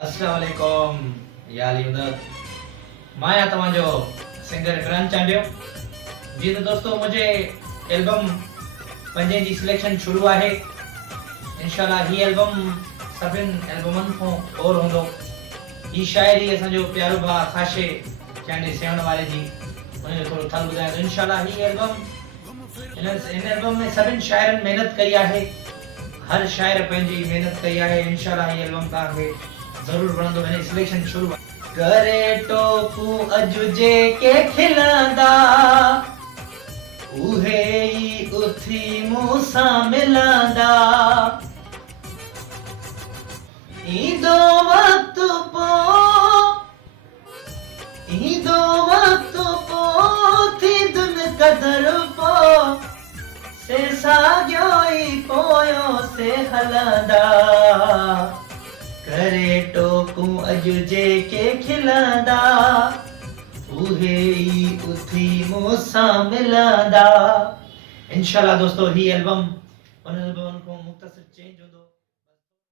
अस्सलाम वालेकुम याली उदत माया तव्हांजो सिंगर इमरान चांडियो जी। तो दोस्तों मुझे एल्बम पंजे जी सिलेक्शन शुरू आहे। इंशाल्लाह ही एल्बम सभिन एल्बमन को और होंदो। ही शायरी असांजो प्यारो भा खाशे चांडे सेवण वाले जी उन्हें थोड़ो थल बुधाए तो इंशाल्लाह ही एल्बम इन एल्बम में सभिन शायरन मेहनत कई आहे। हर शायर पंहिंजी मेहनत कई आहे। इंशाल्लाह ही एल्बम तव्हांखे जरूर वणंदो। मैंने सिलेक्शन शुरू करे टोकू अजु जे के खिलंदा उहे ई उथी मूंसां मिलंदा ईंदो वक्त पो थी दुन कदर पो से साॻियो ई पोयो से हलंदा करे टोकू अजु जे के खिलंदा उहे ई उथी मूंसां मिलंदा। इंशाल्लाह दोस्तों ही एल्बम उन एल्बम को मुख्तसर चेंज हूंदो।